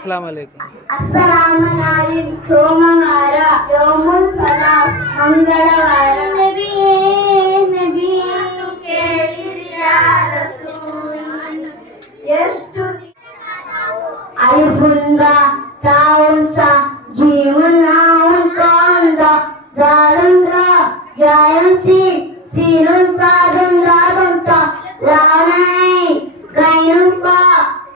ಅಸ್ಸಲಾಮುಅಲೈಕುಂ. ಸೋಮವಾರ ಯೌಮುಲ್ ಸಲಾಂ ಮಂಗಳವಾರ. ನಬಿಯೇ ನಬಿಯೇ ಕೇಳಿರಿ ಯಾ ರಸೂಲ್. ಎಷ್ಟು ಅಲಿಫುನ್ ಬಾ ತಾउन सा जीवन आउन कौन दा जालम रा जायम सीन सीनुन सादम दादम ता लानाई गायनुन पा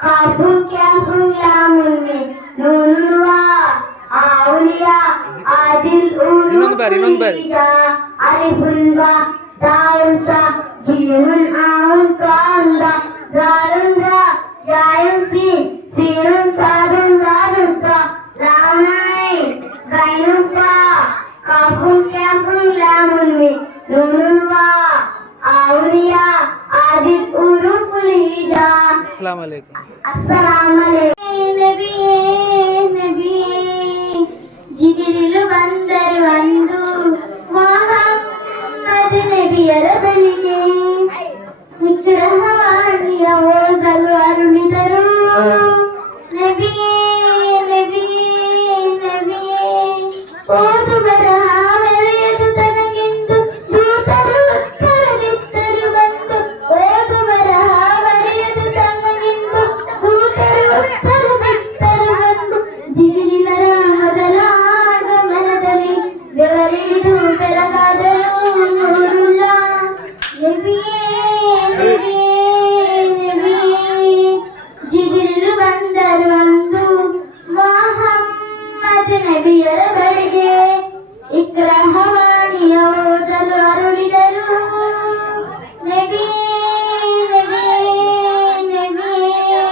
काफुन क्याफुन यामुन में नूनुन वा आउलिया आदिल उरुन जा अलिफुन बा ताउन सा जीवन आउन कौन दा जालम रा जायम सीन सीनुन सादम दादम ता लानाई गायनुन पा काफुन क्याफुन यामुन में नूनुन वा आउलिया आदिल उरुन जा. अस्सलामुअलैकुम. नबिये नबिये ಜಿಬ್ರೀಲ್ ಬಂದರು ಅಂದು ಮೊಹಮ್ಮದ್ ನಬಿಯರ ಬಳಿಗೆ. ಮಿತ್ರಹವಾಣಿಯ ಓದಲು ಅರುಳಿದರು. ನಬಿಯೇ ನಬಿಯೇ ನಬಿಯೇ ಓದು ಬರಹ ಬರೆಯದು ತನಗೆಂದು ದೂತರು ಉತ್ತರದಿತ್ತರು ಬಂದು. ಓದು ಬರಹ ಬರೆಯದು ತನಗೆಂದು ದೂತರು ಉತ್ತರದಿತ್ತರು ಬಂದು. ಜಿಬ್ರೀಲರ ಮೊದಲ ಆಗಮನದಲ್ಲಿ ಬೆವರಿಳಿದು ಬೆಳಗಾದರು ನೂರುಲ್ಲ. ನಬಿಯೇ ನಬಿಯೇ ನಬಿಯೇ ಜಿಬ್ರೀಲ್ ಬಂದರು ಅಂದು ಮೊಹಮ್ಮದ್ ನಬಿಯರ ಬಳಿಗೆ. ಇಕ್ರಹವಾಣಿಯ ಓದಲು ಅರುಳಿದರು. ನಬಿಯೇ ನಬಿಯೇ ನಬಿಯೇ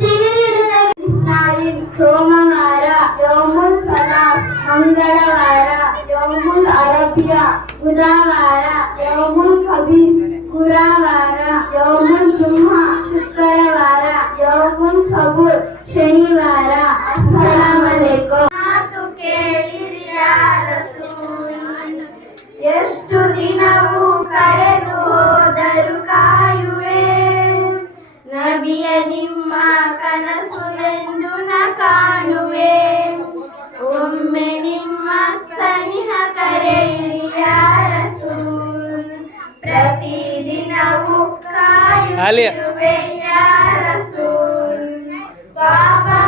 ಜಿಬ್ರೀಲ್ ನಬಿ. ಸೋಮವಾರ ಯೌಮುಲ್ ಸಲಾಂ ಮಂಗಳವಾರ. ಯೌಮುಲ್ ಅರಬಿಯ ಬುಧವಾರ. ಯೌಮುಲ್ ಖಬೀಸ್ ಗುರುವಾರ. ಯೌಮುಲ್ ಜುಮ್ಹಾ ಶುಕ್ರವಾರ. ಯೌಮುಲ್ ಸಬೂರ್ ಶನಿವಾರ. ಅಸ್ಸಲಾಮುಅಲೈಕುಂ. ಮಾತು ಕೇಳಿರಿ ಯಾ ರಸೂಲ್. ಎಷ್ಟು ದಿನವೂ ಕಳೆದು ಹೋದರೂ ಕಾಯುವೆ ನಬಿಯ ನಿಮ್ಮ ಕನಸು ಎಂದು ನ ಕಾಣುವೆ. ಒಮ್ಮೆ ನಿಮ್ಮ ಸನಿಹ ಕರೆಯಿರಿ ಯಾ ರಸೂಲ್. ಪ್ರತಿದಿನವೂ ಕಾಯುವೆ ಯಾ ರಸೂಲ್. ಬಾಬಾ